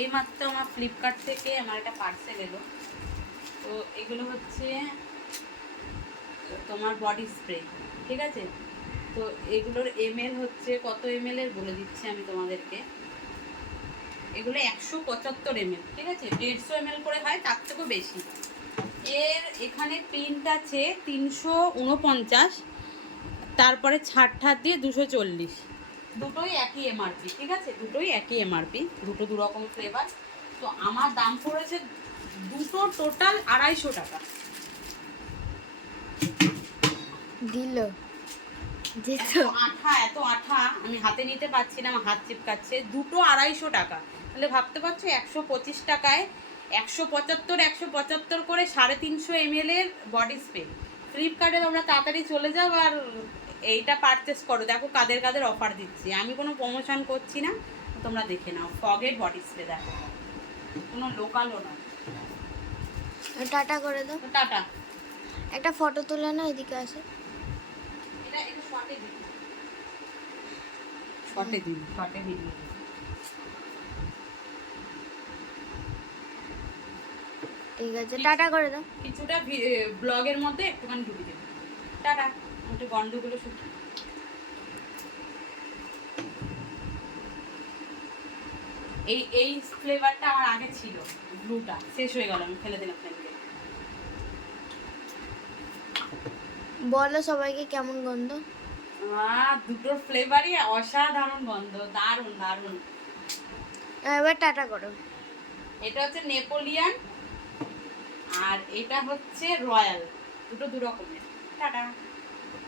এইমাত্র আমার ফ্লিপকার্ট থেকে আমার একটা পার্সেল এলো। তো এগুলো হচ্ছে তোমার বডি স্প্রে, ঠিক আছে? তো এগুলোর এমএল হচ্ছে কত এমএল এর বলে দিচ্ছি আমি তোমাদেরকে। এগুলো 175 এমএল, ঠিক আছে? 150 এমএল করে হয়, তার থেকেও বেশি। এর এখানে প্রিন্ট আছে 349, তারপরে ছাড় দিয়ে 240। দুটোই একই এমআরপি, ঠিক আছে? দুটোই একই এমআরপি, দুটো দু রকম ফ্লেভার। তো আমার দাম পড়েছে দুটো টোটাল 250 টাকা। দিল এত আঠা আমি হাতে নিতে পারছি না, আমার হাত চিপকাচ্ছে। দুটো 250 টাকা, তাহলে ভাবতে পারছো 125 টাকায় 175 করে 350 এমএল এর বডি স্প্রে। ফ্লিপকার্টে তোমরা তাড়াতাড়ি চলে যাও আর এইটা পারচেস করো। দেখো কাদের কাদের অফার দিচ্ছি, আমি কোনো প্রমোশন করছি না, তোমরা দেখে নাও। ফগের বডি স্প্রে, দেখো কোনো লোকালও না। টাটা করে দাও। টাটা। একটা ফটো তুলে না, এদিকে আসে। এটা একটু শর্টে দিন, শর্টে ভিডিও। ঠিক আছে, টাটা করে দাও। কিছুটা ব্লগের মধ্যে একটুখানি ঢুকে দেবে। টাটা। একটু গন্ধগুলো শুকিয়ে। এই ফ্লেভারটা আমার আগে ছিল, ব্লুটা শেষ হয়ে গেল, আমি ফেলে দিলাম ফ্লেভারটা। বলো সবাইকে কেমন গন্ধ। দুটোর ফ্লেভারই অসাধারণ গন্ধ, দারুণ দারুণ। এবার টাটা করো। এটা হচ্ছে নেপোলিয়ান আর এটা হচ্ছে রয়্যাল, দুটো দু রকমের। টাটা।